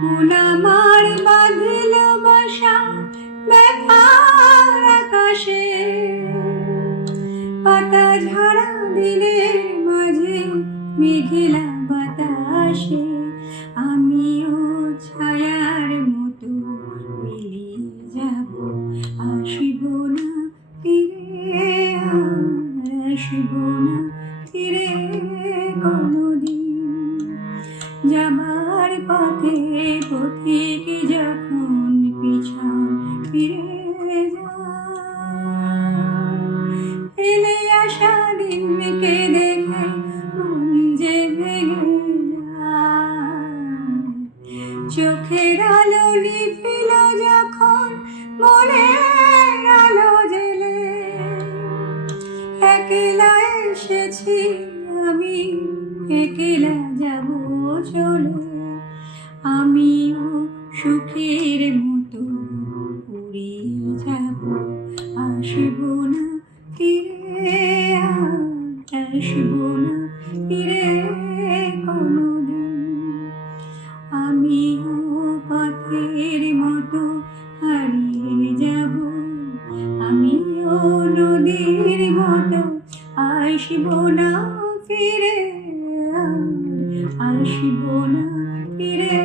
মন আমার বাঁধিল বাসা ব্যথার আকাশে, পাতা ঝরা দিনের মাঝে মেঘলা বাতাসে আমিও ছায়ার মতো মিলিয়ে যাব। আসিব না ফিরে, আসিব না ফিরে কোনোদিন। যাবার পথে পথিক যখন পিছন ফিরে যায়, ফেলে আসা দিনকে দেখে মন যে ভেঙে যায়। চোখের আলো নিভিল যখন মনের আলো জেলে, একলা এসেছি আমি, একলা যাব চলে। আমিও সুখের মতো উড়িয়ে যাব। আসিব না ফিরে, আসিব না ফিরে কোনোদিন। আমিও পথের মতো হারিয়ে যাব, আমিও নদীর মতো আসিব না ফিরে, আসিব না ফিরে।